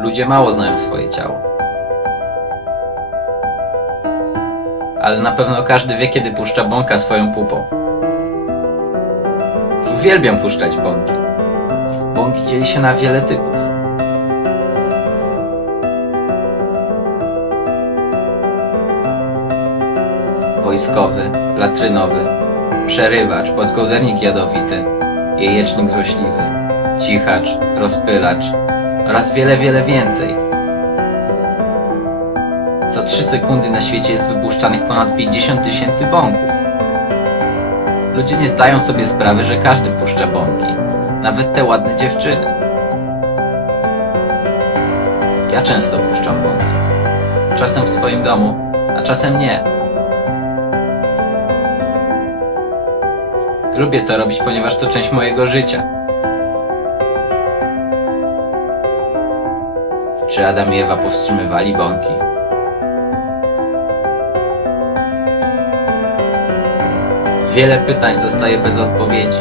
Ludzie mało znają swoje ciało. Ale na pewno każdy wie, kiedy puszcza bąka swoją pupą. Uwielbiam puszczać bąki. Bąki dzieli się na wiele typów. Wojskowy, latrynowy, przerywacz, podkołdernik jadowity, jajecznik złośliwy, cichacz, rozpylacz oraz wiele, wiele więcej. Co 3 sekundy na świecie jest wypuszczanych ponad 50 tysięcy bąków. Ludzie nie zdają sobie sprawy, że każdy puszcza bąki, nawet te ładne dziewczyny. Ja często puszczam bąki. Czasem w swoim domu, a czasem nie. Lubię to robić, ponieważ to część mojego życia. Czy Adam i Ewa powstrzymywali bąki? Wiele pytań zostaje bez odpowiedzi.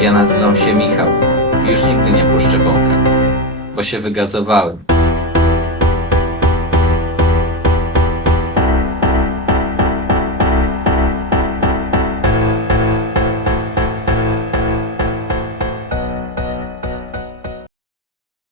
Ja nazywam się Michał już nigdy nie puszczę bąka, bo się wygazowałem.